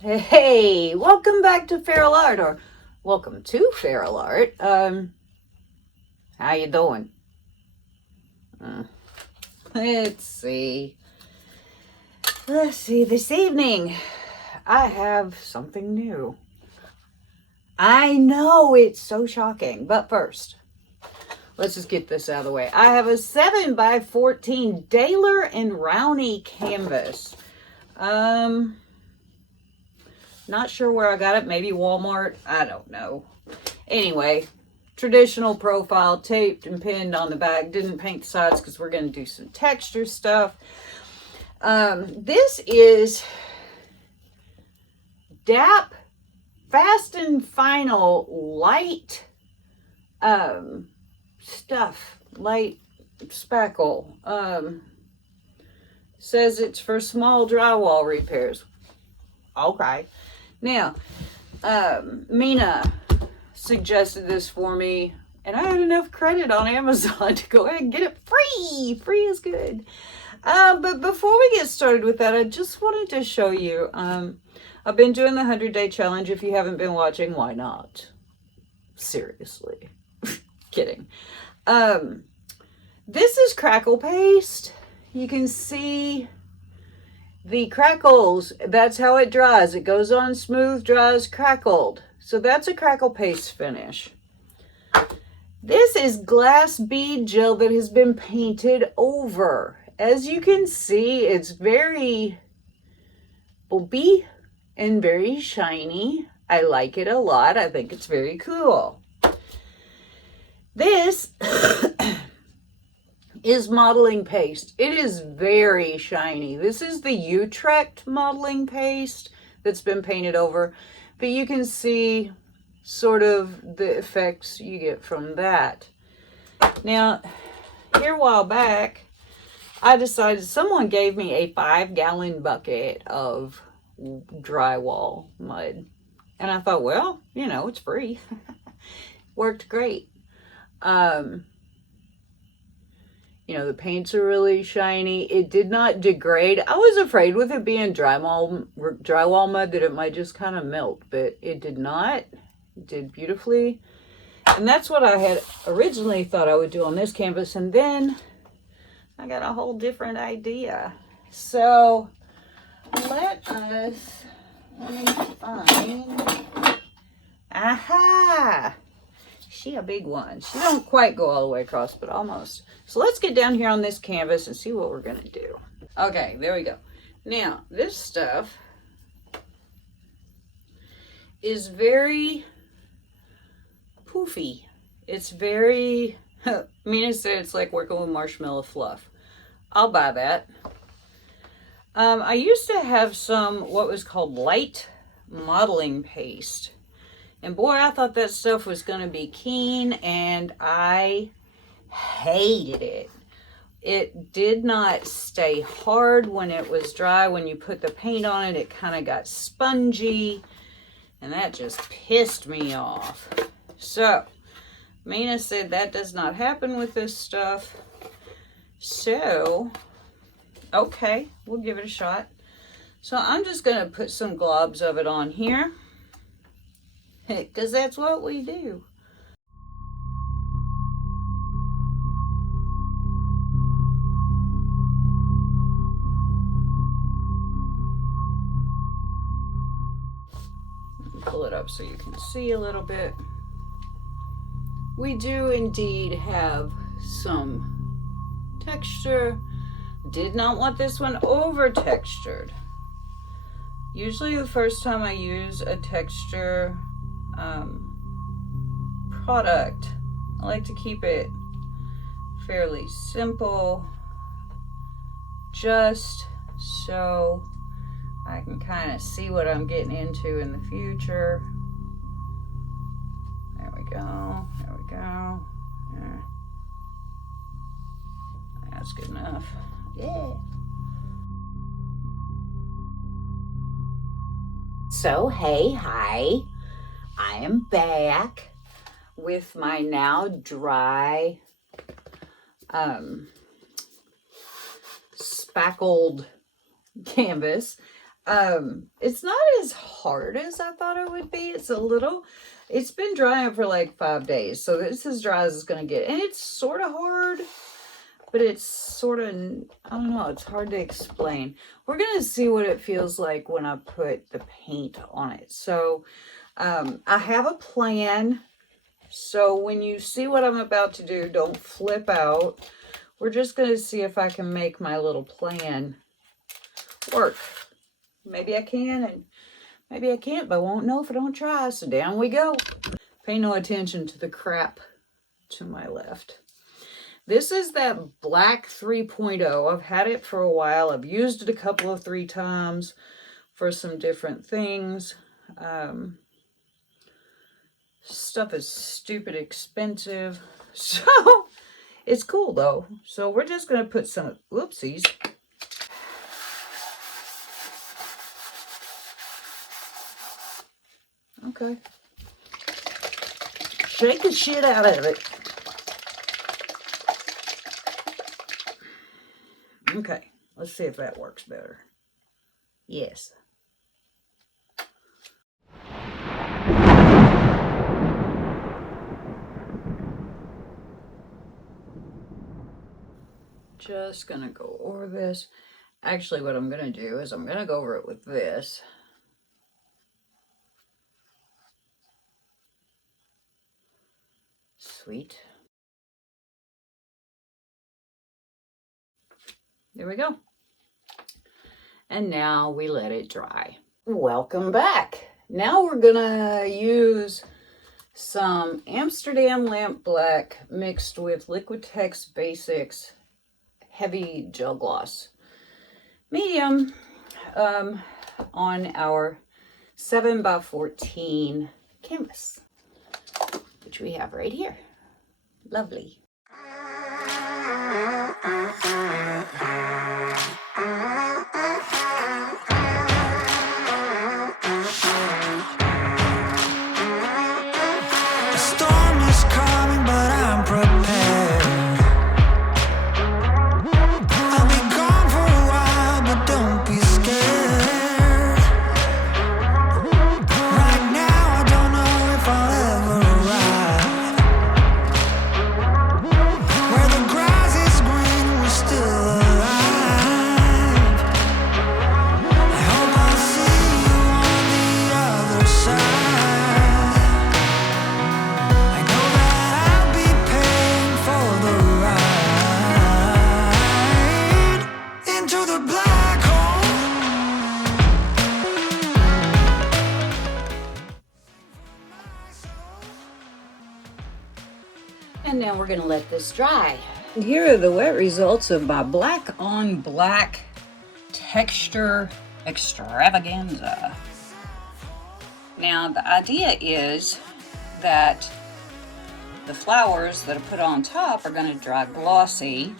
Hey, welcome back to feralart, or welcome to feralart. How you doing? Let's see. This evening, I have something new. I know, it's so shocking, but first, let's just get this out of the way. I have a 7x14 Daler and Rowney canvas. Not sure where I got it. Maybe Walmart. I don't know. Anyway, traditional profile, taped and pinned on the back. Didn't paint the sides because we're going to do some texture stuff. This is DAP Fast and Final light stuff. Light spackle. Says it's for small drywall repairs. Okay. Now, Mina suggested this for me, and I had enough credit on Amazon to go ahead and get it free. Free is good. But before we get started with that, I just wanted to show you, I've been doing the 100-day challenge. If you haven't been watching, why not? Seriously. Kidding. This is crackle paste. You can see the crackles. That's how it dries. It goes on smooth, dries, crackled. So that's a crackle paste finish. This is glass bead gel that has been painted over. As you can see, it's very bumpy and very shiny. I like it a lot. I think it's very cool. This is modeling paste. It is very shiny. This is the Utrecht modeling paste that's been painted over, but you can see sort of the effects you get from that. Now, here a while back, I decided someone gave me a 5-gallon bucket of drywall mud, and I thought, well, you know, it's free. Worked great. You know, the paints are really shiny. It did not degrade. I was afraid with it being drywall mud that it might just kind of melt, but it did not. It did beautifully. And that's what I had originally thought I would do on this canvas. And then I got a whole different idea. So let me find, aha! She a big one. She don't quite go all the way across, but almost. So let's get down here on this canvas and see what we're going to do. Okay, there we go. Now, this stuff is very poofy. It's very, Mina said it's like working with marshmallow fluff. I'll buy that. I used to have some, what was called light modeling paste. And boy, I thought that stuff was going to be keen, and I hated it. It did not stay hard when it was dry. When you put the paint on it, it kind of got spongy, and that just pissed me off. So, Mina said that does not happen with this stuff. So, okay, we'll give it a shot. So I'm just going to put some globs of it on here, because that's what we do. Pull it up so you can see a little bit. We do indeed have some texture. Did not want this one over textured. Usually the first time I use a texture product, I like to keep it fairly simple, just so I can kind of see what I'm getting into in the future. There we go, there we go. Yeah. That's good enough. Yeah. So, hey, hi. I am back with my now dry, spackled canvas. It's not as hard as I thought it would be. It's been drying for like 5 days. So it's as dry as it's going to get. And it's sort of hard, but it's sort of, I don't know, it's hard to explain. We're going to see what it feels like when I put the paint on it. So I have a plan. So when you see what I'm about to do, don't flip out. We're just going to see if I can make my little plan work. Maybe I can and maybe I can't, but I won't know if I don't try. So down we go. Pay no attention to the crap to my left. This is that black 3.0. I've had it for a while. I've used it a couple of 3 times for some different things. Stuff is stupid expensive. So it's cool though. So we're just going to put some, whoopsies. Okay. Shake the shit out of it. Okay, let's see if that works better. Yes. Just gonna go over this. Actually, what I'm gonna do is I'm gonna go over it with this. Sweet. There we go. And now we let it dry. Welcome back. Now we're gonna use some Amsterdam Lamp Black mixed with Liquitex Basics Heavy Gel Gloss Medium on our 7x14 canvas, which we have right here. Lovely. And now we're going to let this dry. Here are the wet results of my black on black texture extravaganza. Now the idea is that the flowers that are put on top are going to dry glossy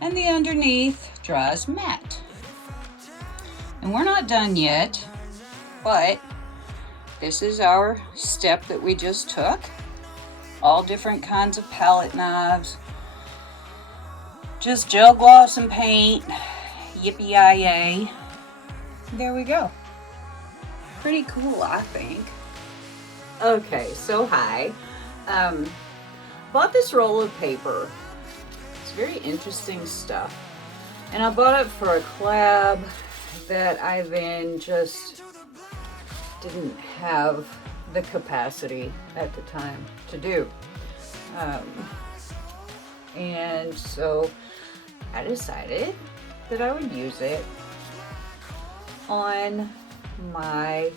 and the underneath dries matte. And we're not done yet, but this is our step that we just took. All different kinds of palette knives, just gel gloss and paint, yippee-yi-yay. There we go. Pretty cool, I think. Okay, so hi. Bought this roll of paper. It's very interesting stuff. And I bought it for a collab that I then just didn't have the capacity at the time to do. And so I decided that I would use it on my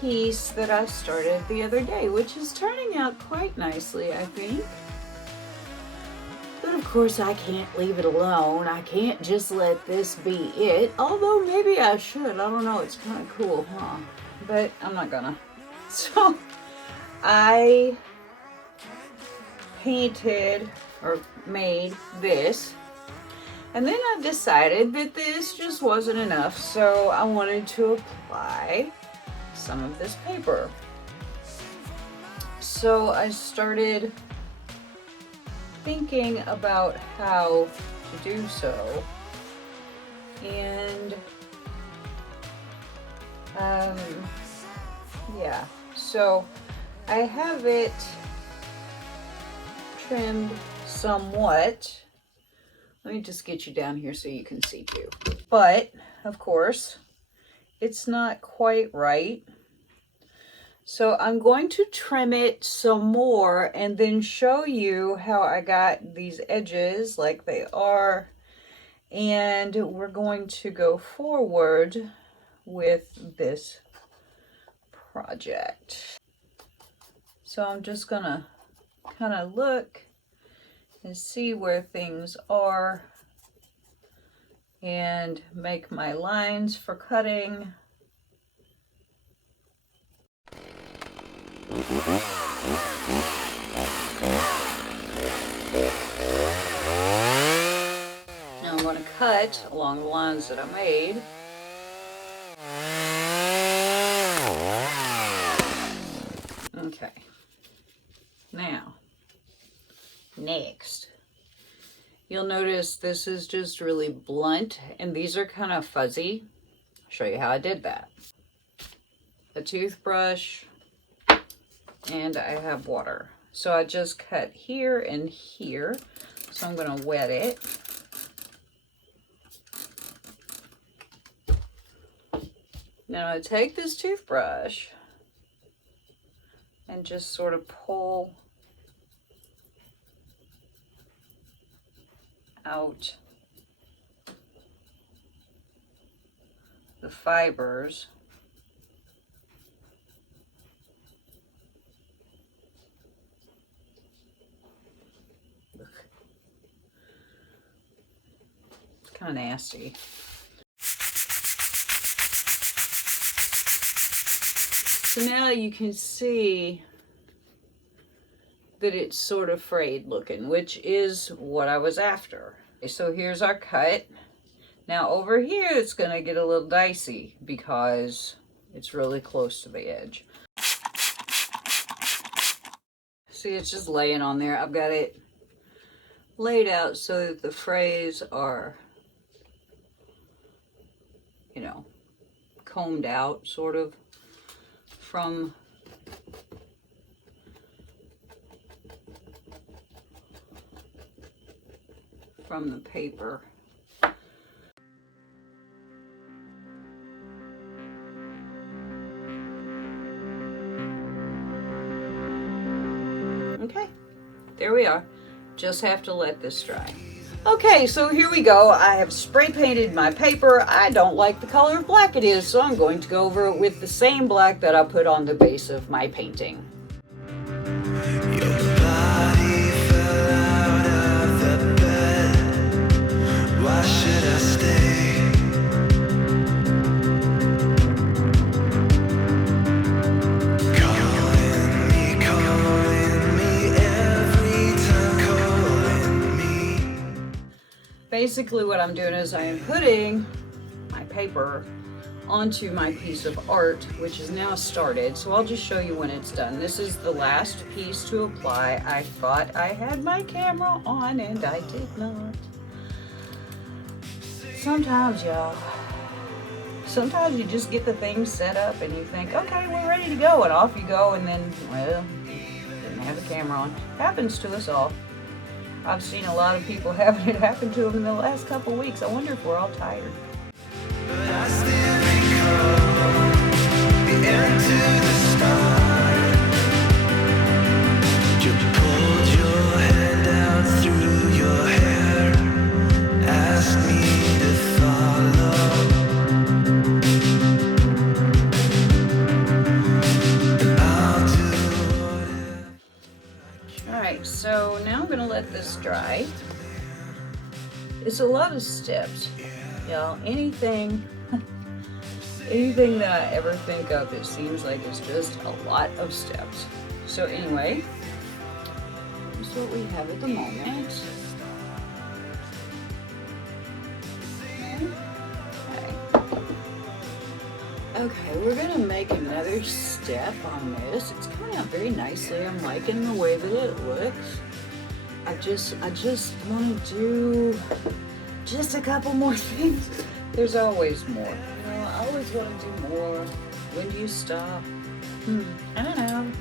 piece that I started the other day, which is turning out quite nicely, I think. But of course I can't leave it alone. I can't just let this be it, although maybe I should. I don't know, it's kind of cool, huh? But I'm not gonna. So I painted or made this, and then I decided that this just wasn't enough, so I wanted to apply some of this paper. So I started thinking about how to do so, and Yeah, so I have it trimmed somewhat. Let me just get you down here so you can see too. But, of course, it's not quite right. So I'm going to trim it some more and then show you how I got these edges like they are. And we're going to go forward with this project. So I'm just gonna kind of look and see where things are and make my lines for cutting. Now I'm going to cut along the lines that I made. Okay. Now, next, you'll notice this is just really blunt and these are kind of fuzzy. I'll show you how I did that. A toothbrush and I have water. So I just cut here and here. So I'm going to wet it. Now I take this toothbrush and just sort of pull out the fibers. It's kind of nasty. So now you can see that it's sort of frayed looking, which is what I was after. So here's our cut. Now over here it's going to get a little dicey because it's really close to the edge. See, it's just laying on there. I've got it laid out so that the frays are, you know, combed out sort of from the paper. Okay, there we are. Just have to let this dry. Okay, so here we go. I have spray painted my paper. I don't like the color of black it is, so I'm going to go over it with the same black that I put on the base of my painting. Your body fell out of the bed. Why should I stay? Calling me every time, calling me. Basically what I'm doing is I am putting my paper onto my piece of art, which is now started. So I'll just show you when it's done. This is the last piece to apply. I thought I had my camera on and I did not. Sometimes, y'all, sometimes you just get the thing set up and you think, okay, we're ready to go, and off you go, and then, well, didn't have the camera on. Happens to us all. I've seen a lot of people having it happen to them in the last couple of weeks. I wonder if we're all tired. But I still recall the end to the start. You pulled your hand out through your hair, asked me to follow. And I'll do whatever. Alright, so now I'm going to let this dry. It's a lot of steps. Y'all, anything that I ever think of, it seems like it's just a lot of steps. So anyway, this is what we have at the moment. Okay, we're gonna make another step on this. It's coming out very nicely. I'm liking the way that it looks. I just want to do just a couple more things. There's always more. I always want to do more. When do you stop? I don't know.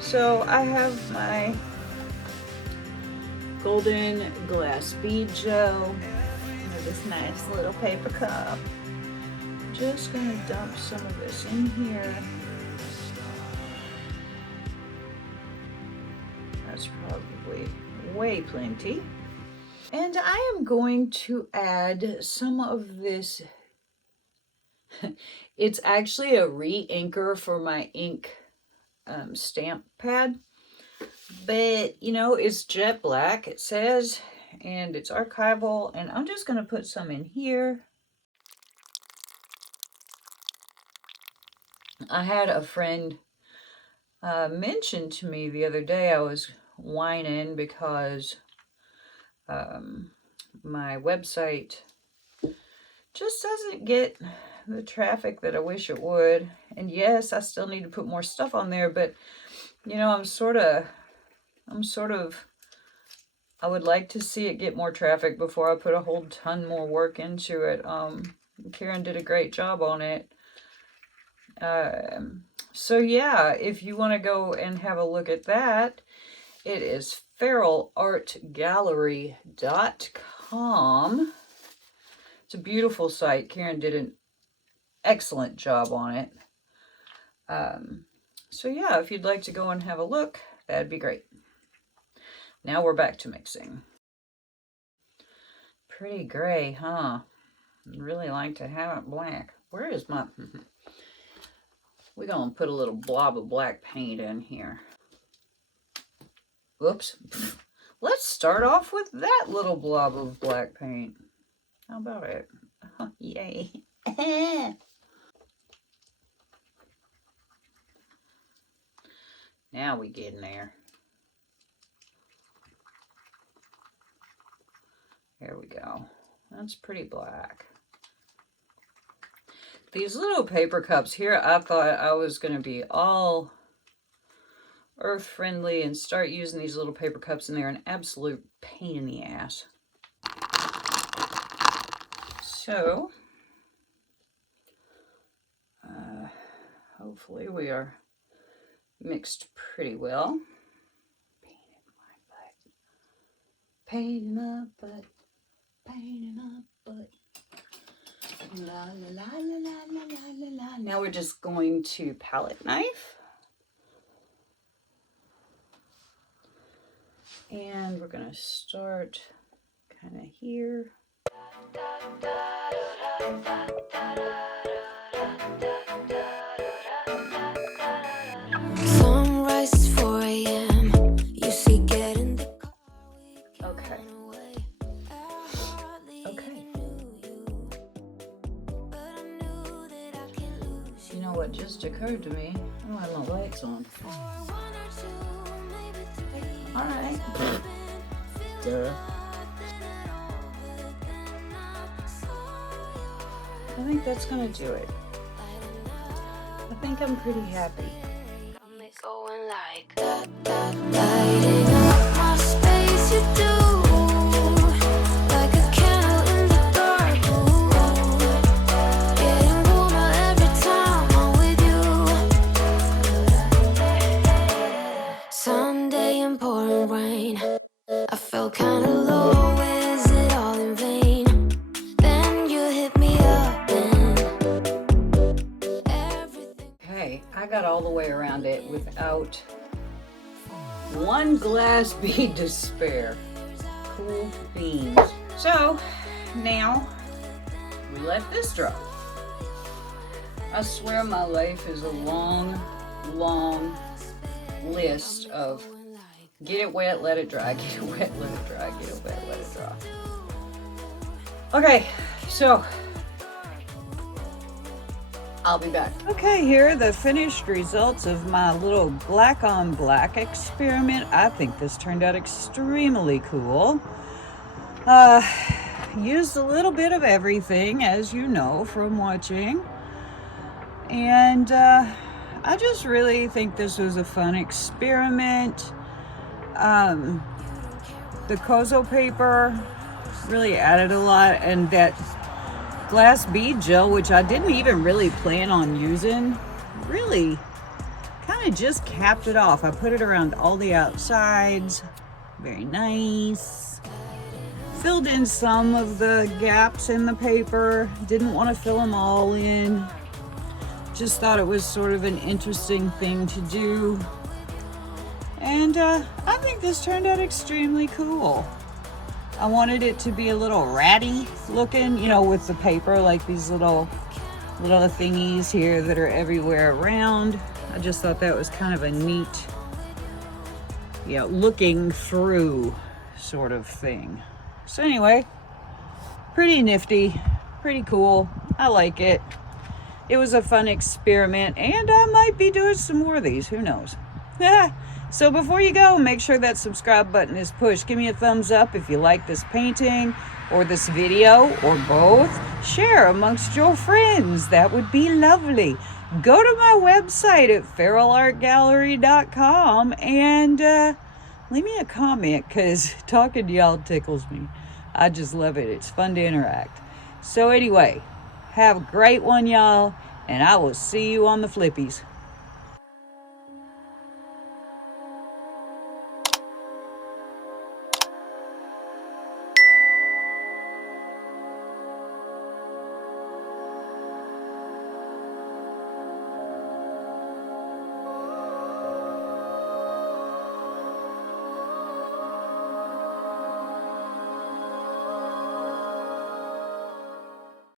So I have my golden glass bead gel. This nice little paper cup. Just gonna dump some of this in here. That's probably way plenty. And I am going to add some of this. It's actually a re-inker for my ink stamp pad. But, you know, it's jet black, it says, and it's archival. And I'm just going to put some in here. I had a friend mention to me the other day, I was whining because my website just doesn't get the traffic that I wish it would. And yes, I still need to put more stuff on there, but, you know, I'm sort of, I would like to see it get more traffic before I put a whole ton more work into it. Karen did a great job on it. So yeah, if you want to go and have a look at that, it is feralartgallery.com. It's a beautiful site. Karen did an excellent job on it. So yeah, if you'd like to go and have a look, that'd be great. Now we're back to mixing. Pretty gray, huh? I'd really like to have it black. Where is my... We're going to put a little blob of black paint in here. Whoops. Let's start off with that little blob of black paint. How about it? Oh, yay. Now we get in there. There we go. That's pretty black. These little paper cups here, I thought I was going to be all earth friendly and start using these little paper cups, and they're an absolute pain in the ass. So, hopefully we are mixed pretty well. Painting my butt. Painting up butt. La la la la la la la la. Now we're just going to palette knife. And we're going to start kind of here. Sunrise is 4 a.m. You see, get in the car. Okay. Okay. You know what just occurred to me? I don't have my lights on. Alright. Duh. I think that's gonna do it. I think I'm pretty happy. Going like lighting up my space, you do. Like a candle in the dark. Getting warmer every time I'm with you. Sunday and pouring rain. I felt kinda low, is it all in vain? Then you hit me up and everything. Okay, I got all the way around it without one glass bead to spare. Cool beans. So, now we let this dry. I swear my life is a long, long list of get it wet, let it dry, get it wet, let it dry, get it wet, let it dry. Okay, so I'll be back. Okay, here are the finished results of my little black on black experiment. I think this turned out extremely cool. Used a little bit of everything, as you know from watching. And I just really think this was a fun experiment. The KOZO paper really added a lot, and that glass bead gel, which I didn't even really plan on using. Really kind of just capped it off. I put it around all the outsides. Very nice. Filled in some of the gaps in the paper. Didn't want to fill them all in. Just thought it was sort of an interesting thing to do. And I think this turned out extremely cool. I wanted it to be a little ratty looking, you know, with the paper, like these little thingies here that are everywhere around. I just thought that was kind of a neat, you know, looking through sort of thing. So anyway, pretty nifty, pretty cool. I like it. It was a fun experiment, and I might be doing some more of these, who knows. So before you go, make sure that subscribe button is pushed. Give me a thumbs up if you like this painting or this video or both. Share amongst your friends. That would be lovely. Go to my website at feralartgallery.com and leave me a comment, because talking to y'all tickles me. I just love it. It's fun to interact. So anyway, have a great one, y'all, and I will see you on the flippies.